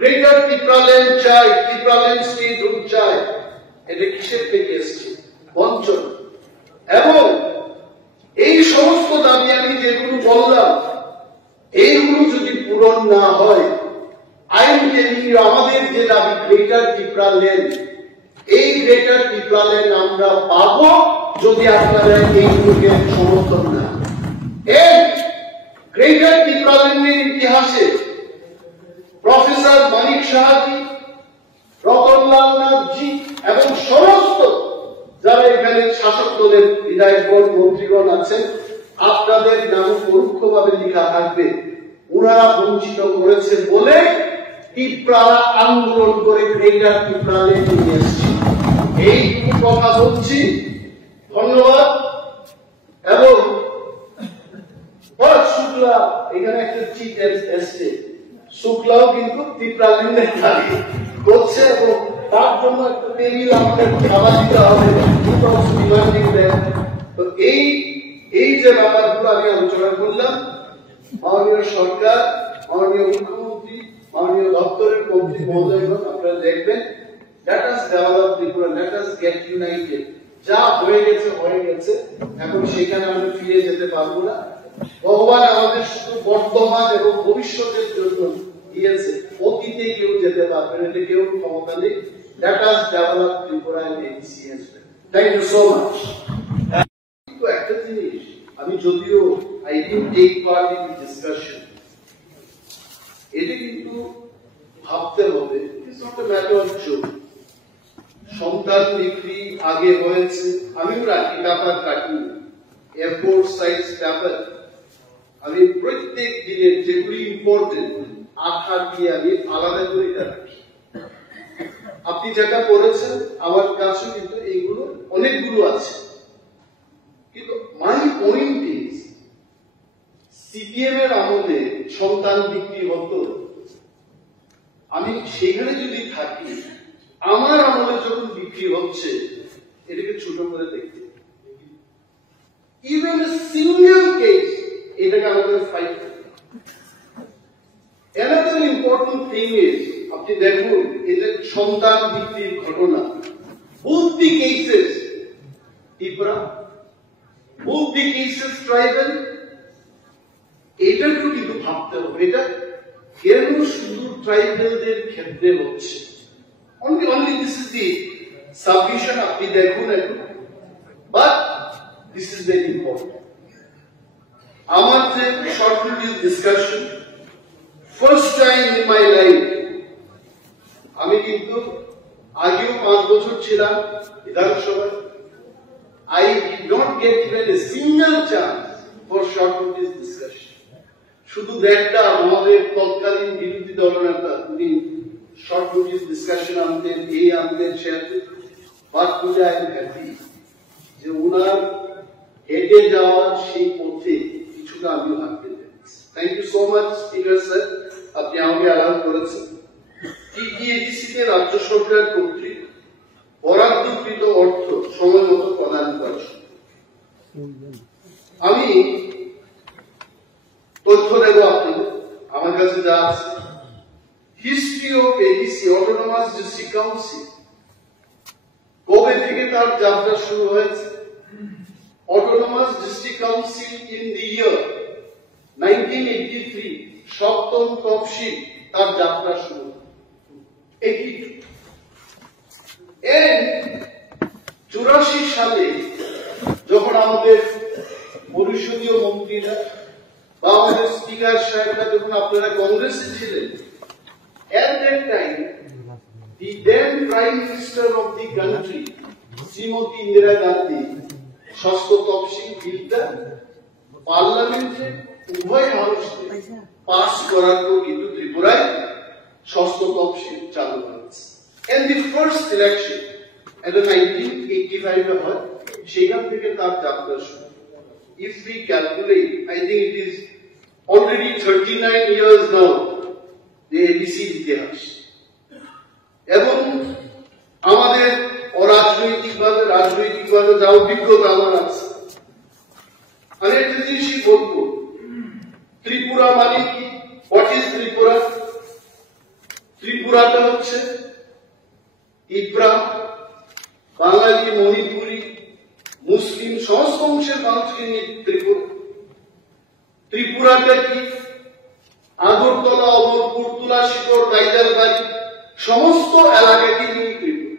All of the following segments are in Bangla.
গ্রেটার ত্রিপুরাল্যান্ড চাই, ত্রিপুরাল্যান্ড স্টেটহুড চাই, এটা কিসের থেকে এসছে? বঞ্চন। এবং এই সমস্ত দাবি আমি যেগুলো বললাম, এইগুলো যদি পূরণ না হয়, আমাদের যে দাবি গ্রেটার ত্রিপুরাল্যান্ড, এই গ্রেটার ত্রিপুরাল্যান্ড আমরা পাবো যদি আপনারা এইগুলোকে সমর্থন না। এই গ্রেটার ত্রিপুরাল্যান্ডের ইতিহাসে প্রফেসর মানিক সাহাজি, রতনলাল নাথজি এবং সমস্ত যারা এখানে শাসক দলের বিধায়কগণ, মন্ত্রীগণ আছেন, আপনাদের নাম পরোক্ষভাবে লেখা থাকবে। ওনারা বঞ্চিত করেছে বলে ত্রিপুরা আন্দোলন করে গ্রেটার ত্রিপুরাল্যান্ড নিয়ে এসেছে। এইটুকু কথা বলছি, ধন্যবাদ। এবং শুক্লা এখানে একটা চিট এসছে, শুক্লাও কিন্তু ত্রিপুরাল্যান্ডের দাবি করছে এবং তার জন্য একটা টেবিল আমাদের খাবার দিতে হবে। তো এই যে ব্যাপারগুলো আমি আলোচনা করলাম, মাননীয় সরকার, মাননীয় মুখ্যমন্ত্রী, মাননীয় দপ্তরের মন্ত্রী মহোদয়গণ, আপনারা দেখবেন, let us develop Tripura, let us get united. যা হয়ে গেছে হয়ে গেছে, এখন সেখানে আমরা ফিরে যেতে পারবো না। ভগবান আমাদের শুধু বর্তমান এবং ভবিষ্যতের জন্য দিয়েছে, অতীতে কেউ যেতে পারবে না, এটা কেউ ক্ষমতা নেই। Let us develop Tripura and ABC as well. Thank you so much. কিন্তু একটা জিনিস, আমি যদিও I didn't take part in the discussion, এটা কিন্তু ভাবতে হবে, it is not a matter of joke. সন্তান বিক্রি আগে হয়েছে, আমিও রাখি ব্যাপার কাটি, এয়ারপোর্ট সাইজ ব্যাপার আমি প্রত্যেক দিনের যেগুলি ইম্পর্টেন্ট আধার দিয়ে আমি আলাদা করে রাখি। আপনি যেটা করেছেন আমার কাছে কিন্তু এইগুলো অনেকগুলো আছে, কিন্তু মাই পয়েন্ট ইজ সিপিএম এর আমলে সন্তান বিক্রি হতো, আমি সেখানে যদি থাকি, আমার আমলে যখন বিক্রি হচ্ছে, এটাকে ছোট করে দেখতে, ইভেন এ সিঙ্গেল কেস, এটাকে আমাদের ফাইট করতে। Another important thing is, আপনি দেখুন এই যে সন্তান বিক্রির ঘটনা, both the cases Tripura, both the cases tribal, এটাকেও কিন্তু ভাবতে হবে, এটা কেন শুধু ট্রাইবালদের ক্ষেত্রে হচ্ছে। Only this is the submission, আপনি দেখুন এখন, but this is very important. আমার যে short video discussion, first time in my life, আমি কিন্তু আগেও 5 বছর ছিলাম বিধানসভায়, I did not get even a single chance for short video discussion. শুধু দেখটা আমাদের তৎকালীন বিরোধী দলনেতা উনি শর্ট নোটিস ডিসকাশন আনতেন, এই আনতেন, but today I am happy যে উনার হেঁটে যাওয়ার সেই পথে কিছুটা আমি হাঁটতে পেরেছি। Thank you so much speaker sir, আপনি আমাকে অ্যালাউ করেছেন। টিটিএডিসি তে রাজ্য সরকার কর্তৃক বরাদ্দকৃত অর্থ সময় মতো প্রদান করা। আমি তথ্য দেব আপনাদের, আমার কাছে যা আছে। History of ADC, autonomous district council, কবে থেকে তার যাত্রা শুরু হয়েছে? Autonomous district council in the year 1983, সপ্তম তফসিল তার যাত্রা শুরু 84 সালে যখন আমাদের পরিষদীয় মন্ত্রীরা বা আমাদের স্পিকার সাহেবরা যখন আপনারা কংগ্রেসে ছিলেন, at that time the then prime minister of the country Shrimati Indira Gandhi ষষ্ঠ তফসিল বিলটা পার্লামেন্টে উভয় হাউসে পাস করার পর কিন্তু ত্রিপুরায় ষষ্ঠ তফসিল চালু হয়েছে। And the first election at the 1985 হয়, সেখান থেকে তার যাত্রা শুরু। If we calculate, I think it is already 39 years now, the ABC ইতিহাস। এবং আমাদের রাজনৈতিকভাবে যা অভিজ্ঞতা আমার আছে, আমি একটা জিনিসই বলবো, ত্রিপুরা মানে কি? What is Tripura? হচ্ছে তিপ্রা, বাঙালি, মণিপুরি, মুসলিম সমস্ত অংশের মানুষকে নিয়ে ত্রিপুরা। ত্রিপুরাটা কি? আগরতলা, অমরপুর, তুলাশিকর, রাইজারবাড়ি সমস্ত এলাকাকে নিয়ে ত্রিপুরা।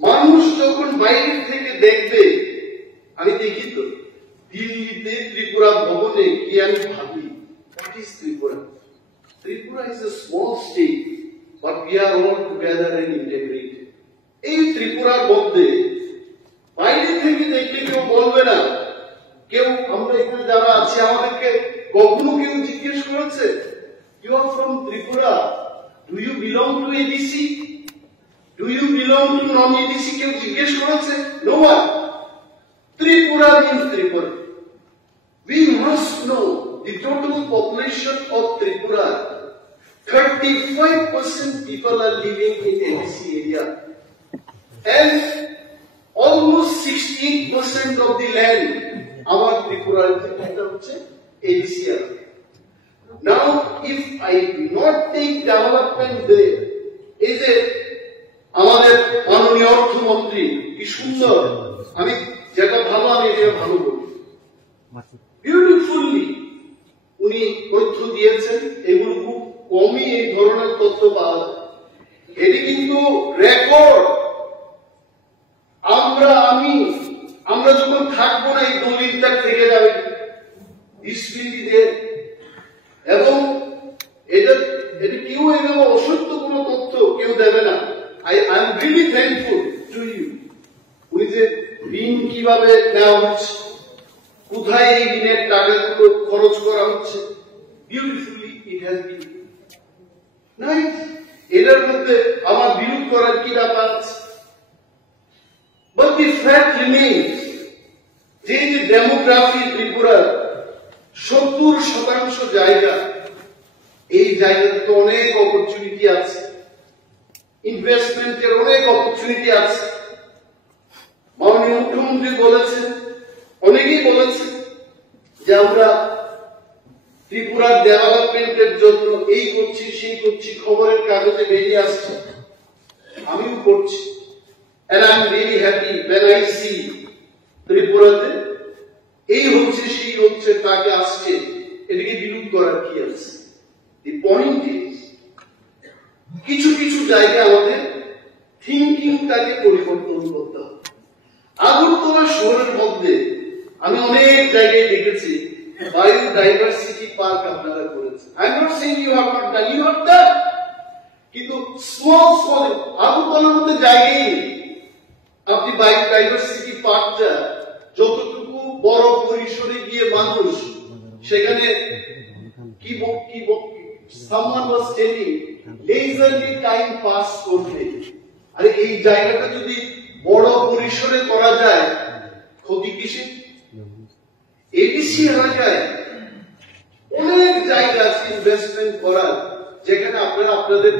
মানুষ যখন বাইরে থেকে দেখবে, আমি দেখি তো দিল্লিতে ত্রিপুরা ভবনে কি আমি ভাবি, that is Tripura. Tripura is a small state, but we are all together and integrated. এই ত্রিপুরার মধ্যে বাইরে থেকে দেখলে কেউ বলবে না, কেউ আমরা এখানে যারা আছি আমাদেরকে কখনো কেউ জিজ্ঞেস করেছে you are from Tripura, do you belong to ADC, do you belong to non-ADC, কেউ জিজ্ঞেস করেছে? No one. Tripura means Tripura. We must know the total population of Tripura. 35% people are living in ADC area, and almost 68% of the land our Tripura is ADC area. Now, if I do not take development there, এই যে আমাদের মাননীয় অর্থমন্ত্রী কি সুন্দর, আমি যেটা ভালো আমি এটা ভালো বলি, বিউটিফুলি উনি তথ্য দিয়েছেন। এগুলো খুব কমই এই ধরনের তথ্য পাওয়া যায়। এটি কিন্তু রেকর্ড। আমরা যখন থাকবো না এই দলিলটা থেকে যাবে এবং এটা কেউ এভাবে অসত্য কোনো তথ্য কেউ দেবে না। I am really thankful to you. উনি যে ঋণ কিভাবে নেওয়া হচ্ছে, কোথায় এই ঋণের টাকাগুলো খরচ করা হচ্ছে, beautifully it has been nice. এটার মধ্যে আমার বিরোধ করার কি ব্যাপার আছে? বাট দি ফ্যাক্ট রিমেইনস যে ডেমোগ্রাফি ত্রিপুরার 70% জায়গা, এই জায়গাতে তো অনেক অপরচুনিটি আছে, ইনভেস্টমেন্টের অনেক অপরচুনিটি আছে। মাননীয় মুখ্যমন্ত্রী বলেছেন, অনেকেই বলেছে যে আমরা ত্রিপুরার ডেভেলপমেন্টের জন্য এই করছি সেই করছি, খবরের কাগজে বেরিয়ে আসছে, আমিও করছি। And I'm really happy when I see ত্রিপুরাতে এই হচ্ছে সেই হচ্ছে তাকে আসছে, এটাকে বিরোধ করার কি আছে? The point is কিছু কিছু জায়গায় আমাদের থিঙ্কিংটাকে পরিবর্তন করতে হবে। আগরতলা শহরের মধ্যে আমি অনেক জায়গায় দেখেছি বায়োডাইভার্সিটি পার্ক আপনারা করেছেন। I am not saying you have not done, you have done, কিন্তু স্মল আগরতলার মধ্যে জায়গায় নেই। আপনি বায়োডাইভার্সিটি পার্কটা যতটুকু বড় পরিসরে গিয়ে মানুষ সেখানে কি someone was telling leisurely time pass করবে। আরে এই জায়গাটা যদি বড় পরিসরে করা যায়, ক্ষতি কিসে? এডিসি এলাকায় অনেক জায়গা আছে ইনভেস্টমেন্ট করার, যেখানে আপনারা আপনাদের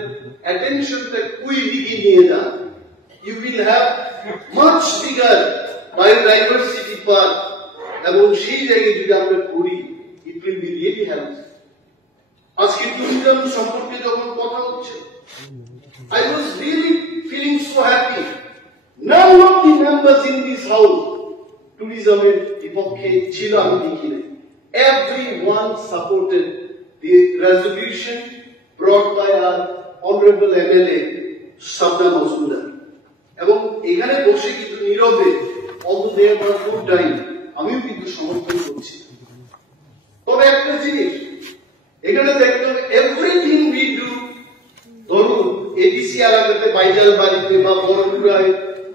অ্যাটেনশনটা কুই দিকে নিয়ে যান। You will have much bigger biodiversity park, এবং সেই জায়গায় যদি আমরা করি, it will be really helpful. আজকে ট্যুরিজম সম্পর্কে যখন কথা হচ্ছে, I was really feeling so happy. None of the members in this house tourism-এর বিপক্ষে ছিল, আমি দেখি নাই। Everyone supported the resolution brought by our honorable MLA Sabda Mazumdar, এবং এখানে বসে কিন্তু নীরবে although they have a good time, আমিও কিন্তু সমর্থন করছি। তবে একটা জিনিস এখানে দেখতে হবে, এভরিথিং উই ডু, ধরুন এডিসি এলাকাতে বাইজাল বাড়িতে বা বড়পুরায়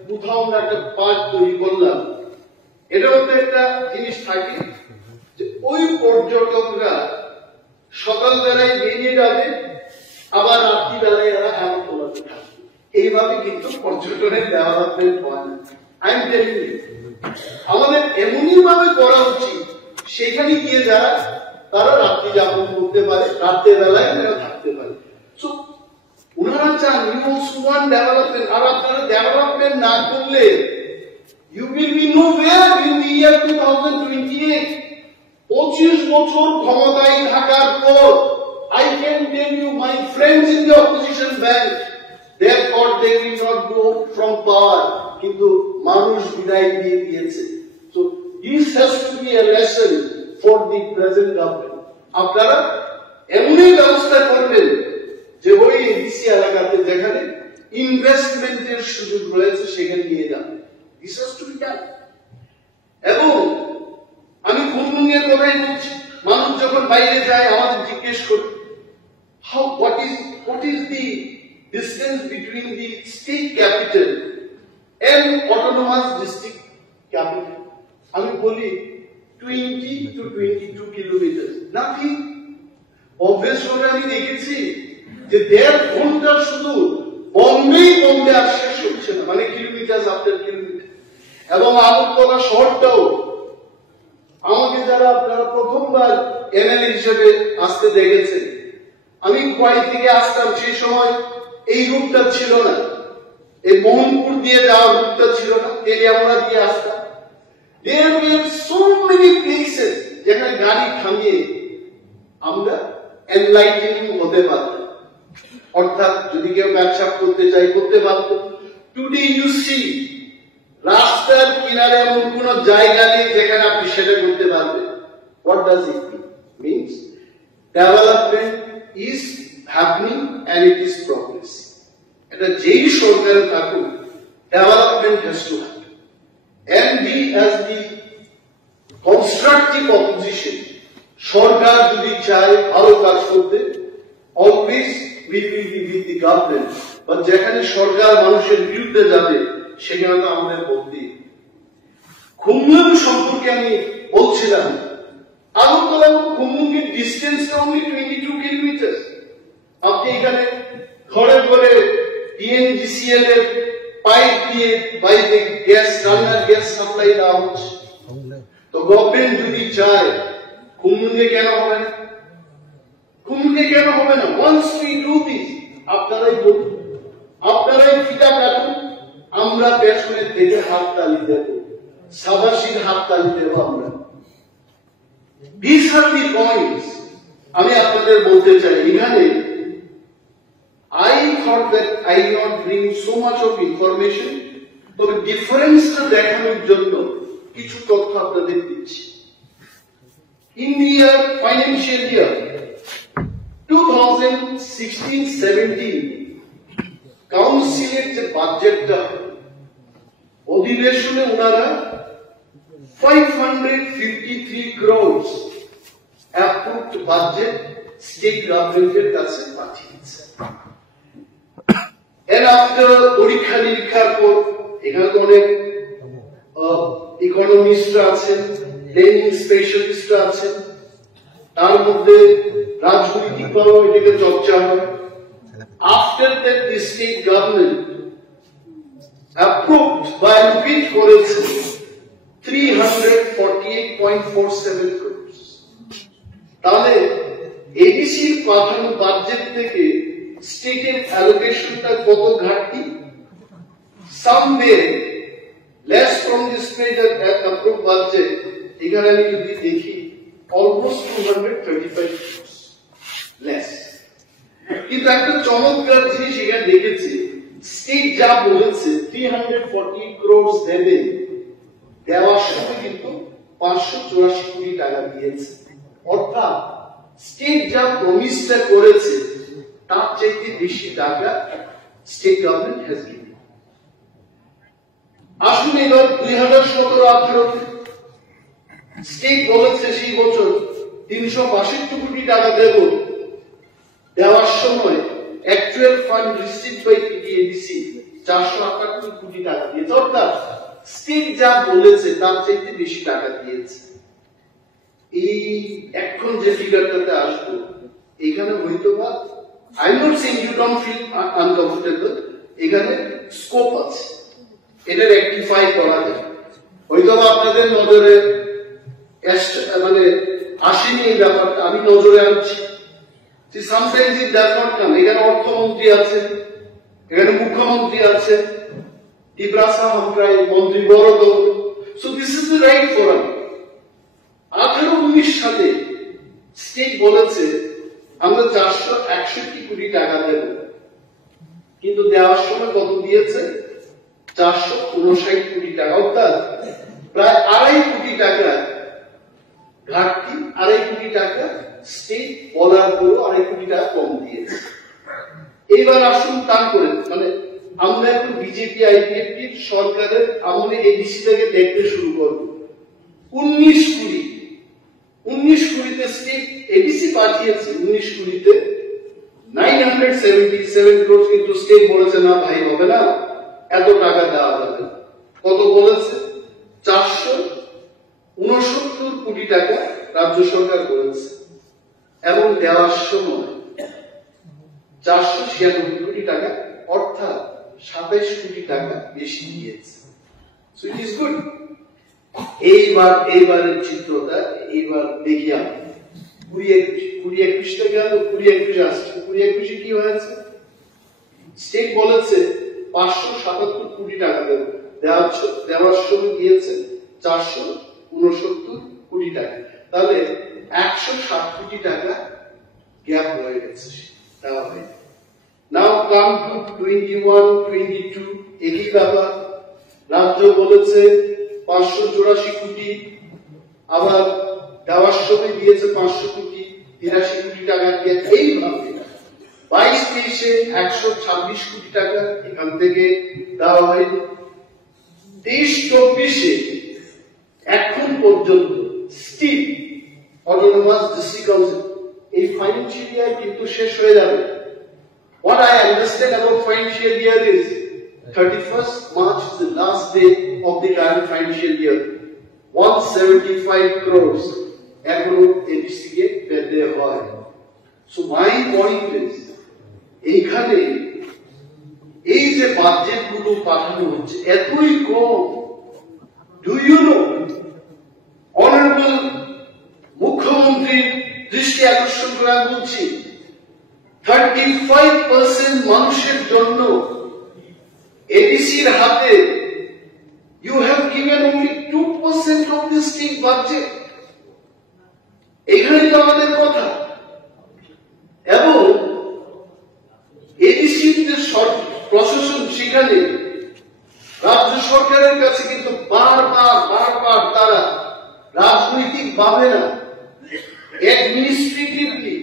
কোথাও আমরা একটা পার্ক তৈরি করলাম, এটার মধ্যে একটা জিনিস থাকে যে ওই পর্যটকরা সকালবেলায় বেরিয়ে যাবে, আবার রাত্রিবেলায় এরা এমন তোলাতে থাকবে। এইভাবে কিন্তু পর্যটনের ডেভেলপমেন্ট হয় না। আই এম টেলিং ইউ, আমাদের এমনই ভাবে করা উচিত সেখানে গিয়ে যারা তারা রাত্রি যাপন করতে পারে, রাত্রে বেলায় তারা থাকতে পারে। সো উনারা চান ইউ অলসো ওয়ান্ট ডেভেলপমেন্ট, আর আপনারা ডেভেলপমেন্ট না করলে you will be nowhere in the year 2028। 25 বছর ক্ষমতায় থাকার পর I can tell you my friends in the opposition bank, vote from power, কিন্তু মানুষ বিদায় দিয়ে দিয়েছে। So this has to be a lesson for the present government. আপনারা এমনই ব্যবস্থা করবেন যে ওই এডিসি এলাকাতে যেখানে ইনভেস্টমেন্টের সুযোগ রয়েছে সেখানে নিয়ে যান। This has to be done. এবং আমি খুনমুঙ্গের কথাই বলছি, মানুষ যখন বাইরে যায় আমাদের জিজ্ঞেস করে what is the distance between the state capital and autonomous district capital? আমি বলি 20 to 22 kilometers. Nothing. Obviously আমি দেখেছি যে 1.5 ঘন্টা শুধু বম্বে আর শেষ হচ্ছে না, মানে কিলোমিটার আফটার কিলোমিটার। এবং আগরতলা শহরটাও আমাকে যারা আপনারা প্রথমবার এমএলএ হিসেবে আসতে দেখেছেন, আমি কোয়াই থেকে আসতাম, সেই সময় এই রুটটা ছিল না, এই মোহনপুর দিয়ে যাওয়ার রুটটা ছিল না, তেলিয়ামুড়া দিয়ে আসতাম। There were so many places যেখানে গাড়ি থামিয়ে আমরা এনলাইটেনিং হতে পারতাম, অর্থাৎ যদি কেউ ব্যবসা করতে চাই করতে পারত। টুডে ইউ সি রাস্তার কিনারে এমন কোন জায়গা নেই যেখানে আপনি সেটা করতে পারবেন। What does it mean? Means development is happening and it is progress. এটা যেই সরকারে থাকুক, development has to happen. And we as the constructive opposition, সরকার যদি চায় ভালো কাজ করতে, always we will be with the government. But যেখানে সরকার মানুষের বিরুদ্ধে যাবে সেখানে তো আমাদের বলতে। খুমলুং সম্পর্কে আমি বলছিলাম, আগরতলা এবং খুমলুংয়ের ডিস্টেন্স only 22 কিলোমিটার। আপনি এখানে ঘরে ঘরে PNGCL এর পাইপ দিয়ে বাইরে গ্যাস, রান্নার গ্যাস সাপ্লাই দেওয়া হচ্ছে। তো গভর্নমেন্ট যদি চায় খুমলুঙে কেন হবে না? খুমলুঙে কেন হবে না? Once we do this, আপনারাই বলুন, আপনারাই ফিতা কাটুন, আমরা পেছনের থেকে হাততালি দেব, সাবাসীর হাততালি দেব আমরা। These are the points আমি আপনাদের বলতে চাই। এখানে I thought that I not bring so much of information, তবে ডিফারেন্সটা দেখানোর জন্য কিছু তথ্য আপনাদের দিচ্ছি। In the financial year 2016-17 কাউন্সিলের যে বাজেটটা অধিবেশনে ওনারা 553 crores approved budget স্টেট গভর্নমেন্টের কাছে পাঠিয়েছে। এর আফটার পরীক্ষা নিরীক্ষার পর এখানে তো অনেক ইকোনমিস্টরা আছেন, প্ল্যানিং স্পেশালিস্টরা আছেন, তার মধ্যে রাজনৈতিকভাবে এটাকে চর্চা হয়। After that, the state government approved by repeat করেছে 348.47 crores। তাহলে এডিসির পাঠানো বাজেট থেকে স্টেটের অ্যালোকেশনটা কত ঘাটতি? Somewhere less from the state approved budget, এখানে আমি যদি দেখি almost 235 crores less। কিন্তু একটা চমৎকার জিনিস এখানে দেখেছি, স্টেট যা বলেছে 340 crores দেবে, দেওয়ার সময় কিন্তু 584 কোটি টাকা দিয়েছে। অর্থাৎ স্টেট যা প্রমিসটা করেছে তার চাইতে বেশি টাকা স্টেট গভর্নমেন্ট হ্যাজ গিভেন। আসুন এবার 2017-18 স্টেট বলেছে সেই বছর 362 কোটি টাকা দেব, দেওয়ার সময় অ্যাকচুয়াল ফান্ড রিসিভড বাই পিডিএডিসি 478 কোটি টাকা দিয়েছে। অর্থাৎ স্টেট যা বলেছে তার চাইতে বেশি টাকা দিয়েছে। এই এখন যে ফিগারটাতে আসবো, এখানে হয়তো বা I am not saying you don't feel uncomfortable, এখানে স্কোপ আছে, এটা রেকটিফাই করা যায়। হয়তো আপনাদের নজরে মানে আসেনি এই ব্যাপারটা, আমি নজরে আনছি। Sometimes it does not come. এখানে অর্থমন্ত্রী আছেন, এখানে মুখ্যমন্ত্রী আছেন, ইব্রাসা মন্ত্রী মন্ত্রী বড়। So this is the right forum. 18-19 সালে স্টেট বলেছে আমরা 461 কোটি টাকা দেব, কিন্তু দেওয়ার সময় কত দিয়েছে? 459 কোটি টাকা, অর্থাৎ প্রায় 2.5 কোটি টাকা ঘাটতি, 2.5 কোটি টাকা স্টেট বলার পরও 2.5 কোটি টাকা কম দিয়েছে। এইবার আসুন টান করে, মানে আমরা এখন বিজেপি আইপিএফটি সরকারের আমলে এডিসি থেকে দেখতে শুরু করব। 19 কুড়িতে স্টেট এডিসি পাঠিয়েছে, 19 কুড়িতে 977 crore, কিন্তু স্টেট বলেছে না ভাই হবে না, এত টাকা দেওয়া যাবে না। কত বলেছে? 469 কোটি টাকা রাজ্য সরকার বলেছে, এবং দেওয়ার সময় 496 কোটি টাকা, অর্থাৎ 27 কোটি টাকা বেশি দিয়েছে। So it is good. এইবারের চিত্রটা এইবার দেখি আমরা 20-21 থেকে 20-21 আসছে। 20-21 কি হয়েছে? স্টেট বলেছে 577 কোটি টাকা দেবে, দেওয়ার সময় দিয়েছে 469 কোটি টাকা, তাহলে 107 কোটি টাকা গ্যাপ হয়ে গেছে, দেওয়া হয়নি। নাও কাম টু 21-22, একই ব্যাপার। রাজ্য বলেছে 584 কোটি, আবার দেওয়ার সময় দিয়েছে 500 কোটি, 83 কোটি টাকা দিয়ে। এইভাবে 22-23-এ 126 কোটি টাকা এখান থেকে দেওয়া হয়নি। 23-24-এ এখন পর্যন্ত স্টিল অটোনোমাস ডিস্ট্রিক্ট কাউন্সিল, এই ফাইন্যান্সিয়াল ইয়ার কিন্তু শেষ হয়ে যাবে। What I understand about financial year is 31st March is the last day of the current financial year. 175 crores এখনো এডিসি কে পেতে হয়। So my point is, এইখানে এই যে বাজেট গুলো পাঠানো হচ্ছে এতই কম। Do you know, অনারেবল মুখ্যমন্ত্রীর দৃষ্টি আকর্ষণ করে বলছি, 35% মানুষের জন্য এডিসির হাতে you have given only 2% of the state budget। এখানে তো আমাদের কথা। এবং এডিসির যে প্রশাসন, সেখানে রাজ্য সরকারের কাছে কিন্তু বারবার তারা রাজনৈতিক ভাবে না, administratively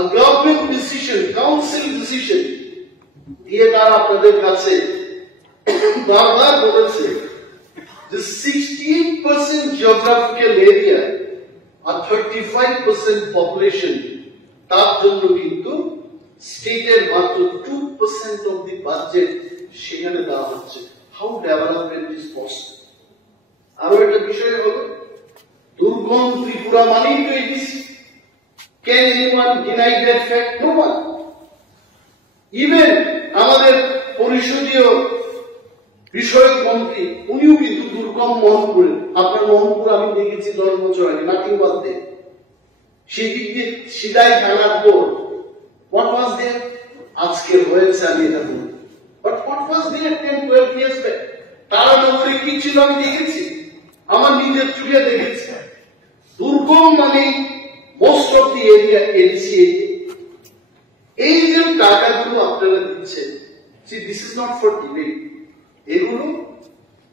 a government decision, council decision দিয়ে তারা আপনাদের কাছে বারবার বলেছে যে 68% geographical area আর 35% population, তার জন্য কিন্তু স্টেটের মাত্র 2% of the budget সেখানে দেওয়া হচ্ছে। How development is possible? আরো একটা বিষয় হলো দুর্গম ত্রিপুরা মানেই তো ADC. Can anyone deny that fact? No one. Even আমাদের পরিষদীয় বিষয়ক মন্ত্রী, উনিও কিন্তু দুর্গম মোহনপুরে, আপনার মোহনপুর আমি দেখেছি 10 বছর আগে, নাথিং বাদ দেয়। সেদিক দিয়ে সিধাই থানার পর what was there? আজকে হয়েছে আমি এটা বলি, but what was there 10-12 years back? তারা নগরে কি ছিল আমি দেখেছি, আমার নিজের চোখে দেখেছি। দুর্গম মানে most of the area ADC. এই যে টাকাগুলো আপনারা দিচ্ছেন, see this is not for debate, এগুলো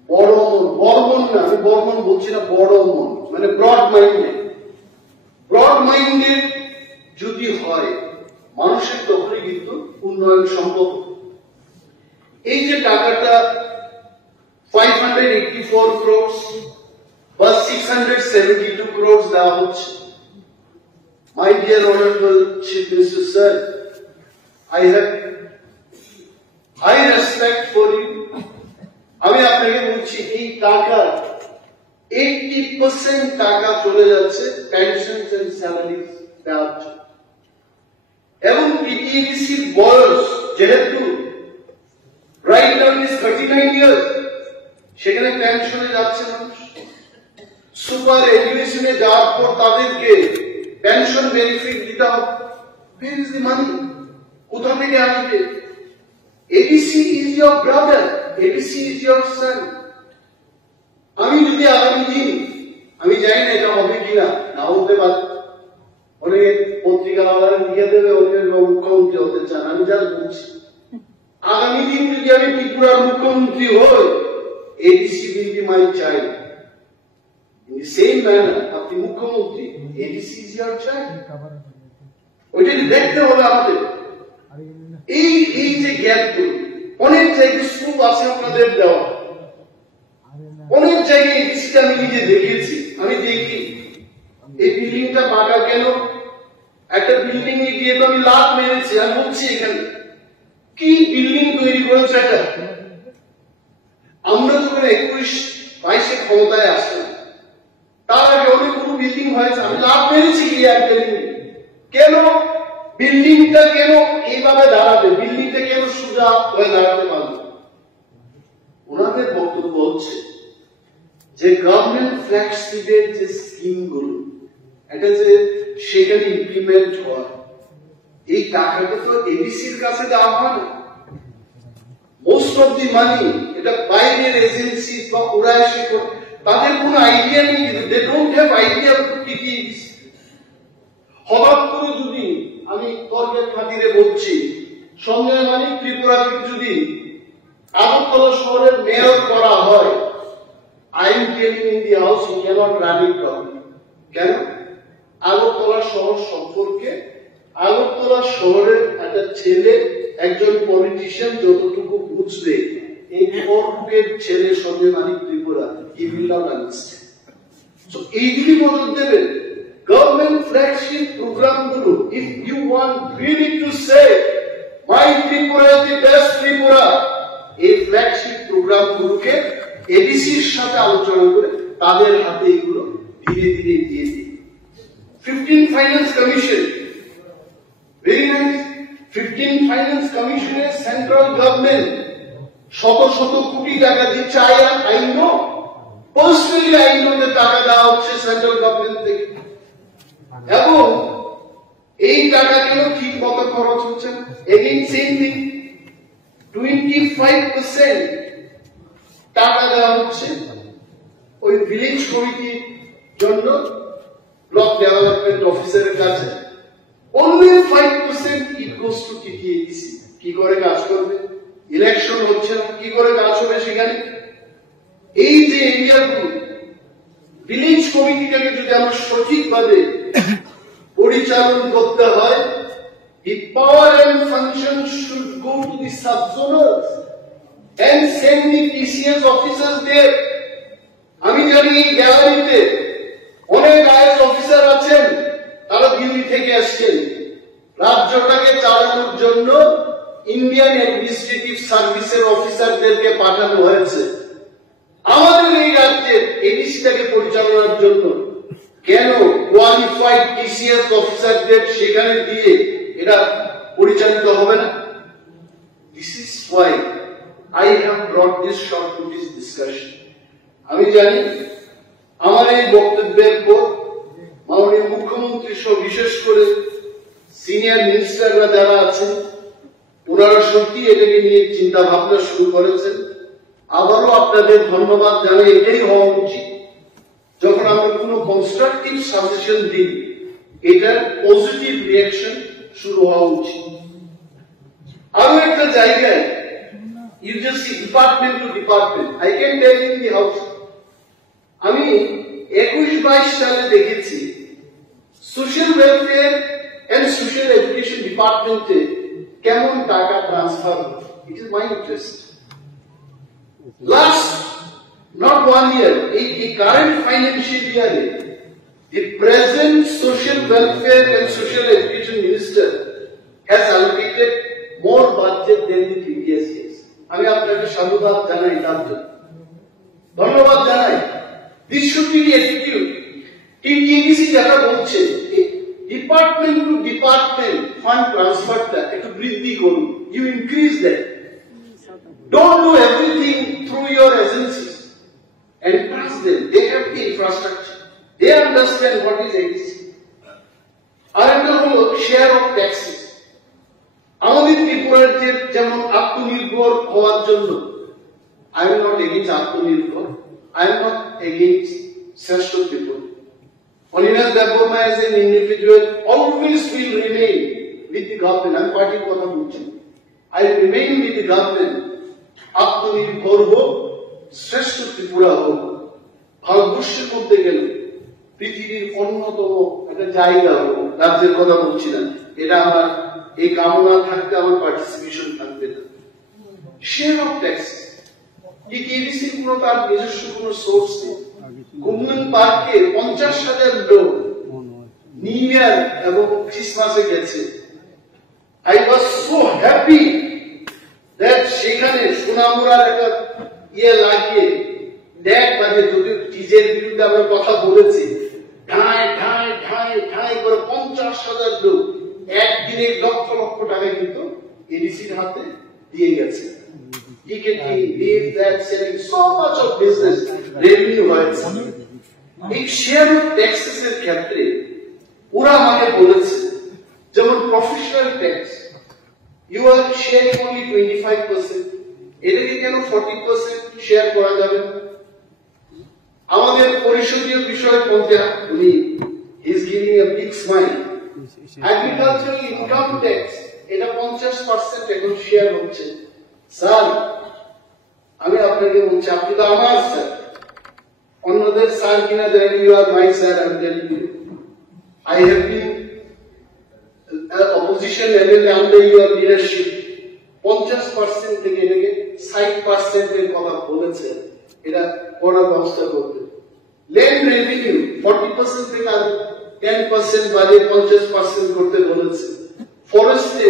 বড় মন না, আমি বড় মন বলছি না, বড় মন মানে ব্রড মাইন্ডেড যদি হয় মানুষের, তখনই কিন্তু উন্নয়ন সম্ভব। এই যে টাকাটা 584 crores বা 672 crores দেওয়া হচ্ছে, my dear honorable Chief Minister sir, I have high respect for you. আমি আপনাকে বলছি এই টাকা 80% টাকা চলে যাচ্ছে পেনশনস এন্ড স্যালারিজ দেওয়ার জন্য। এবং পিটিএডিসির বয়স যেহেতু রাইট নাও ইজ 39 ইয়ার্স, সেখানে পেনশনে যাচ্ছে মানুষ। সুপার এডুকেশনে যাওয়ার পর তাদেরকে পেনশন বেনিফিট দিতে হবে। Where is the money? কোথা থেকে আসবে? ABC is your brother, ABC is your son. আমি যদি আগামী দিন, আমি জানি না এটা হবে কিনা, না হতে পারে, অনেক পত্রিকা লিখে দেবে অনেক মুখ্যমন্ত্রী হতে চান, আমি যা বলছি আগামী দিন যদি আমি ত্রিপুরার মুখ্যমন্ত্রী হই, ADC will be my child. In the same manner, আপনি মুখ্যমন্ত্রী, এডিসি is your child. ওইটা দেখতে হবে আমাদের। এই যে গ্যাপগুলো, অনেক জায়গায় স্কুল আছে আপনাদের দেওয়া, অনেক জায়গায় এডিসিটা আমি নিজে দেখেছি, আমি দেখি এই বিল্ডিংটা বাঁকা কেন, একটা বিল্ডিং এ গিয়ে তো আমি লাভ মেরেছি, আমি বলছি এখানে কি বিল্ডিং তৈরি করেছে এটা। আমরা যখন 21-22 ক্ষমতায় আসলাম, তার আগে অনেক কোনো বিল্ডিং হয়েছে, আমি লাভ মেরেছি কি এক বিল্ডিং, কেন বিল্ডিংটা কেন এইভাবে দাঁড়াবে, বিল্ডিংটা কেন সোজা হয়ে দাঁড়াতে পারবে। ওনাদের বক্তব্য হচ্ছে যে গভর্নমেন্ট ফ্ল্যাগশিপের যে স্কিম গুলো, এটা যে সেখানে ইমপ্লিমেন্ট হয়, এই টাকাটা তো এডিসির কাছে দেওয়া হয় না। মোস্ট অফ দি মানি এটা বাইরের এজেন্সি বা ওরা এসে তাদের কোনো আইডিয়া নেই, they don't have idea to keep it. হঠাৎ করে যদি আমি তর্কের খাতিরে বলছি, সঞ্জয় মানিক ত্রিপুরাকে যদি আগরতলা শহরের মেয়র করা হয়, I am telling in the house he cannot run it properly. কেন? আগরতলা শহর সম্পর্কে, আগরতলা শহরের একটা ছেলে, একজন পলিটিশিয়ান যতটুকু বুঝবে, এই ফোর্টের ছেলে সঞ্জয় মানিক Tripura, he will not understand. So এইগুলি বদল দেবেন। গভর্নমেন্ট ফ্ল্যাগশিপ প্রোগ্রাম গুলো, if you want really to say my Tripura is the best Tripura, এই ফ্ল্যাগশিপ প্রোগ্রাম গুলোকে এডিসির সাথে আলোচনা করে তাদের হাতে এগুলো ধীরে ধীরে দিয়ে দিই। 15 finance commission, very nice. 15 finance কমিশনে সেন্ট্রাল গভর্নমেন্ট শত শত কোটি টাকা দিচ্ছে। I know personally, I know যে টাকা দেওয়া হচ্ছে সেন্ট্রাল গভর্নমেন্ট থেকে, এবং এই টাকা কেন ঠিক মতো খরচ হচ্ছে না। এগেইন সেম থিং, 25% টাকা দেওয়া হচ্ছে ওই ভিলেজ কমিটির জন্য ব্লক ডেভেলপমেন্ট অফিসারের কাছে, only 5% it goes to TTADC। কি করে কাজ করবে? ইলেকশন হচ্ছে না, কি করে কাজ হবে সেখানে? এই যে এরিয়াগুলো, ভিলেজ কমিটিটাকে যদি আমরা সঠিকভাবে পরিচালন করতে হয়, the power and function should go to the sub-zonals and send the TCS officers there. আমি জানি এই গ্যালারিতে অনেক আইএস অফিসার আছেন, তারা দিল্লি থেকে আসছেন। রাজ্যটাকে চালানোর জন্য ইন্ডিয়ান অ্যাডমিনিস্ট্রেটিভ সার্ভিসের অফিসারদেরকে পাঠানো হয়েছে। আমাদের এই রাজ্যের এডিসিটাকে পরিচালনার জন্য কেন কোয়ালিফাইড টিসিএস অফিসারদের সেখানে দিয়ে এটা পরিচালিত হবে না? This is Y I have brought this short notice discussion. আমি জানি আমার এই বক্তব্যের পর মাননীয় মুখ্যমন্ত্রী সহ বিশেষ করে সিনিয়র মিনিস্টাররা যারা আছেন, ওনারা সত্যি এটাকে নিয়ে চিন্তা ভাবনা শুরু করেছেন। আবারও আপনাদের ধন্যবাদ জানাই। এটাই হওয়া উচিত, যখন আমরা কোনো কনস্ট্রাকটিভ সাজেশন দিই, এটার পজিটিভ রিয়াকশন শুরু হওয়া উচিত। আরো একটা জায়গায় you just see department to department. I can tell you in the house, আমি 21-22 সালে দেখেছি social welfare and social education ডিপার্টমেন্টে কেমন টাকা ট্রান্সফার হয়। It is my interest. Last not 1 year, in the current financial year, the present social welfare and social education minister has allocated more budget than the previous years. আমি আপনাকে সাধুবাদ জানাই, তার জন্য ধন্যবাদ জানাই। This should be the attitude. TTDC যারা বলছে ডিপার্টমেন্ট টু ডিপার্টমেন্ট ফান্ড ট্রান্সফারটা একটু বৃদ্ধি করুন, you increase that. Don't do everything through your agencies and trust them. They have the infrastructure, they understand what is existing. আরেকটা হলো শেয়ার অফ ট্যাক্সেস। আমাদের ত্রিপুরার যেমন আত্মনির্ভর হওয়ার জন্য, I am not against আত্মনির্ভর, I am not against শ্রেষ্ঠ Tripura. Holiness Deborah as an individual always will remain with the government. আমি পার্টির কথা বলছি, I remain with the government. আত্মনির্ভর হোক, শ্রেষ্ঠ ত্রিপুরা হোক, ভারতবর্ষের মধ্যে গেল পৃথিবীর অন্যতম একটা জায়গা হোক, রাজ্যের কথা বলছি না, এটা আমার এই কামনা থাকতে আমার পার্টিসিপেশন থাকবে না। শেয়ার অফ ট্যাক্স, এই কেবিসি কোনো তার নিজস্ব কোনো সোর্স নেই। কুমন পার্কে 50,000 লোক নিউ ইয়ার এবং ক্রিসমাসে গেছে। I was so happy that সেখানে সোনামুড়ার একটা লাগিয়ে দেখ বাজে যদি চিজের বিরুদ্ধে আমরা কথা বলেছি, ঢাই ঢাই ঢাই ঢাই করে 50,000 লোক একদিনে লক্ষ লক্ষ টাকা কিন্তু এডিসির হাতে দিয়ে গেছে। Ticketing, leave that, selling, so much of business revenue হয়েছে। এই শেয়ার অফ ট্যাক্সেস এর ক্ষেত্রে ওরা আমাকে বলেছে, যেমন professional tax you are sharing only 25%, এটাকে কেন 40% শেয়ার করা যাবে? আমাদের পরিষদীয় বিষয় মধ্যে উনি is giving a big smile. Agricultural income tax এটা 50% এখন শেয়ার হচ্ছে। স্যার আমি আপনাকে বলছি, আপনি তো আমার স্যার, অন্যদের স্যার কিনা দেন, you are my sir, I am telling you. I have been opposition level under your leadership 50% থেকে এটাকে 60% এর কথা বলেছে, এটা করার ব্যবস্থা করতে। ল্যান্ড রেভিনিউ 40% থেকে 10% বাড়ে 50% করতে বলেছে। ফরেস্টে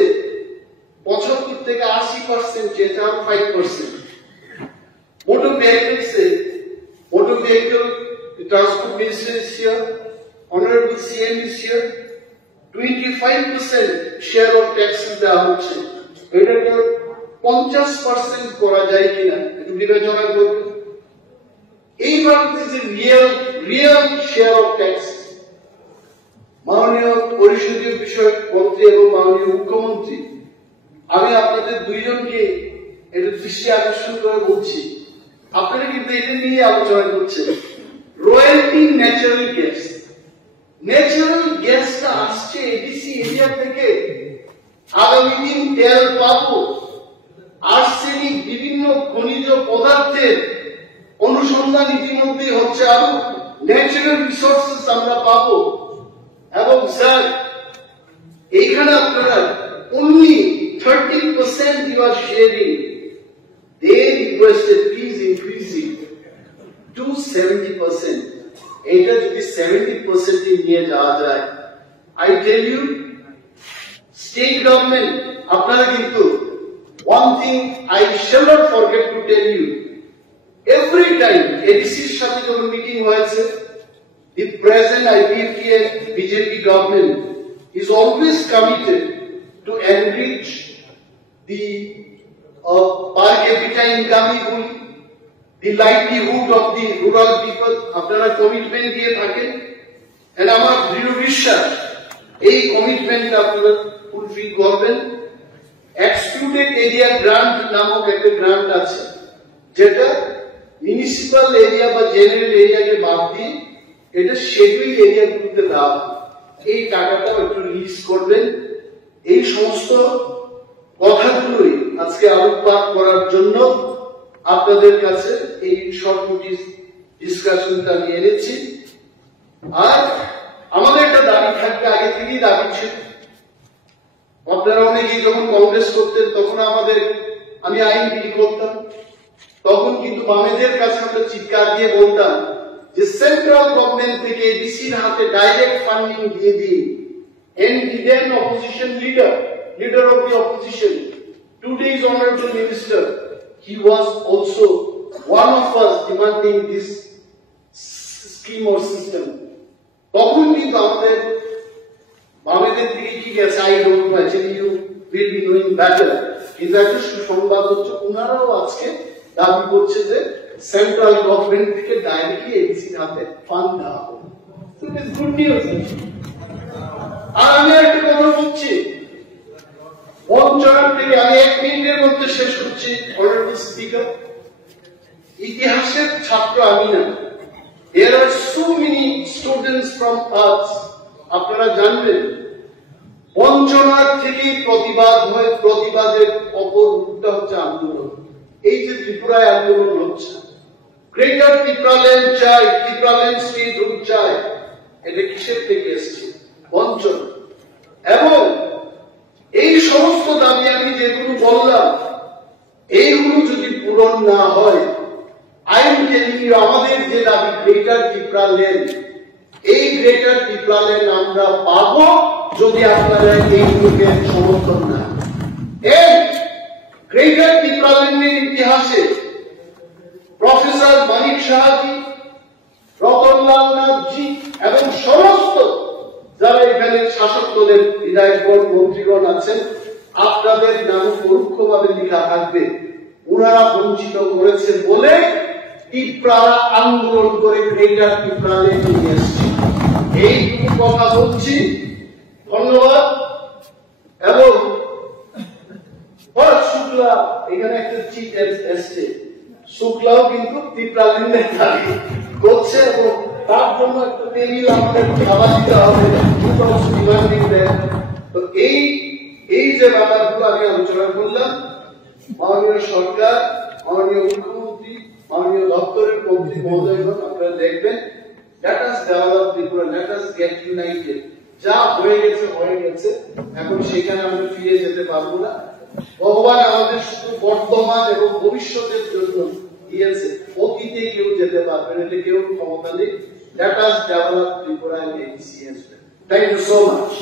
75 থেকে 80% যেটা 5%। Motor vehicle transport minister is here, Honorable CM is here, 25% share of taxes দেওয়া হচ্ছে। এটাকে 50% করা যায় কিনা একটু বিবেচনা করবেন। এইবার যে রিয়েল শেয়ার অফ ট্যাক্স, মাননীয় পরিষদীয় বিষয়ক মন্ত্রী এবং মাননীয় মুখ্যমন্ত্রী, আমি আপনাদের দুইজনকে এটা দৃষ্টি আকর্ষণ করে বলছি, আপনারা কিন্তু এটা নিয়ে আলোচনা করছেন। রয়্যালটি ন্যাচারাল গ্যাস, ন্যাচারাল গ্যাসটা আসছে এডিসি এরিয়া থেকে, আগামী দিন তেল পাবো, আর্সেনিক বিভিন্ন খনিজ পদার্থের অনুসন্ধান ইতিমধ্যে হচ্ছে, আরো ন্যাচারাল রিসোর্সেস আমরা পাবো। এবং স্যার এইখানে আপনারা only 30% you are sharing. They requested please increase it to 70%. এটা যদি 70% নিয়ে যাওয়া যায়, I tell you, state government আপনারা কিন্তু one thing I shall not forget to tell you, every time ADC's সাথে যখন মিটিং হয়েছে, the present IPFT BJP government is always committed to enrich the per capita income, the livelihood of the rural people. আপনারা কমিটমেন্ট দিয়ে থাকেন, and আমার দৃঢ় বিশ্বাস এই কমিটমেন্ট আপনারা ফুলফিল করবেন। এক্সক্লুডেড এরিয়া গ্রান্ট নামক একটা গ্রান্ট আছে, যেটা মিউনিসিপাল এরিয়া বা জেনারেল এরিয়াকে বাদ দিয়ে এটা শেডিউল এরিয়াগুলোতে দেওয়া, এই টাকাটাও একটু রিলিজ করবেন। এই সমস্ত কথাগুলোই আজকে আলোকপাত করার জন্য আপনাদের কাছে এই শর্ট নোটিস ডিসকাশনটা নিয়ে এনেছি। আর আমাদের একটা দাবি থাকবে, আগে থেকেই দাবি ছিল। আপনারা অনেকেই যখন কংগ্রেস করতেন তখন আমি আইন বিল করতাম, তখন কিন্তু বামেদের কাছে আমরা চিৎকার দিয়ে বলতাম যে সেন্ট্রাল গভর্নমেন্ট থেকে ডিসির হাতে ডাইরেক্ট ফান্ডিং দিয়ে দিন। And the then opposition leader of the opposition, today's honorable minister, he was also one of us demanding this scheme or system. তখন কিন্তু আমাদের বামেদের দিকে কি গেছে, I don't know, actually you will be knowing better, কিন্তু একটা সুসংবাদ হচ্ছে ওনারাও আজকে দাবি করছে যে সেন্ট্রাল গভর্নমেন্ট থেকে ডাইরেক্টলি এডিসির হাতে ফান্ড দেওয়া হবে। So it is good news. আর আমি একটা কথা বলছি, পঞ্চায়েত থেকে আমি 1 মিনিটের মধ্যে শেষ করছি। অনারেবল স্পিকার, ইতিহাসের ছাত্র আমি না, there are so many students from us, আপনারা জানবেন বঞ্চনার থেকে প্রতিবাদ হয়, প্রতিবাদের অপর রূপটা হচ্ছে আন্দোলন। এই যে ত্রিপুরায় আন্দোলন হচ্ছে, গ্রেটার ত্রিপুরাল্যান্ড চাই, ত্রিপুরাল্যান্ড স্টেট রুট চাই, এটা কিসের থেকে এসছে? বঞ্চন। এবং এই সমস্ত দাবি আমি যেগুলো বললাম, এইগুলো যদি পূরণ না হয়, আইন টেলিং আমাদের যে দাবি গ্রেটার ত্রিপুরাল্যান্ড, এই গ্রেটার ত্রিপুরাল্যান্ড আমরা পাবো যদি আপনারা এইগুলোকে সমর্থন না। এই গ্রেটার ত্রিপুরাল্যান্ডের ইতিহাসে প্রফেসর মানিক সাহাজি, রতনলাল নাথজি এবং সমস্ত যারা এখানে শাসক দলের বিধায়কগণ, মন্ত্রীগণ আছেন, আপনাদের নাম পরোক্ষভাবে লেখা থাকবে। ওনারা বঞ্চিত করেছে বলে ত্রিপুরারা আন্দোলন করে গ্রেটার ত্রিপুরাল্যান্ড নিয়ে এসছে। এইটুকু কথা বলছি, ধন্যবাদ। এবং শুক্লা এখানে একটা চিফ এসছে, শুক্লাও কিন্তু ত্রিপুরাল্যান্ডের দাবি করছে এবং তার জন্য একটা টেবিল আমাদের খাবার দিতে হবে। তো এই যে ব্যাপারগুলো আমি আলোচনা করলাম, মাননীয় সরকার, মাননীয় মুখ্যমন্ত্রী, মাননীয় দপ্তরের মন্ত্রী মহোদয়গণ, আপনারা দেখবেন, let us develop Tripura, let us get united. যা হয়ে গেছে হয়ে গেছে, এখন সেখানে আমরা ফিরে যেতে পারবো না। ভগবান আমাদের শুধু বর্তমান এবং ভবিষ্যতের জন্য দিয়েছে, অতীতে কেউ যেতে পারবে না, কেউ ক্ষমতা নেই। Let us develop Tripura and ACS. Thank you so much.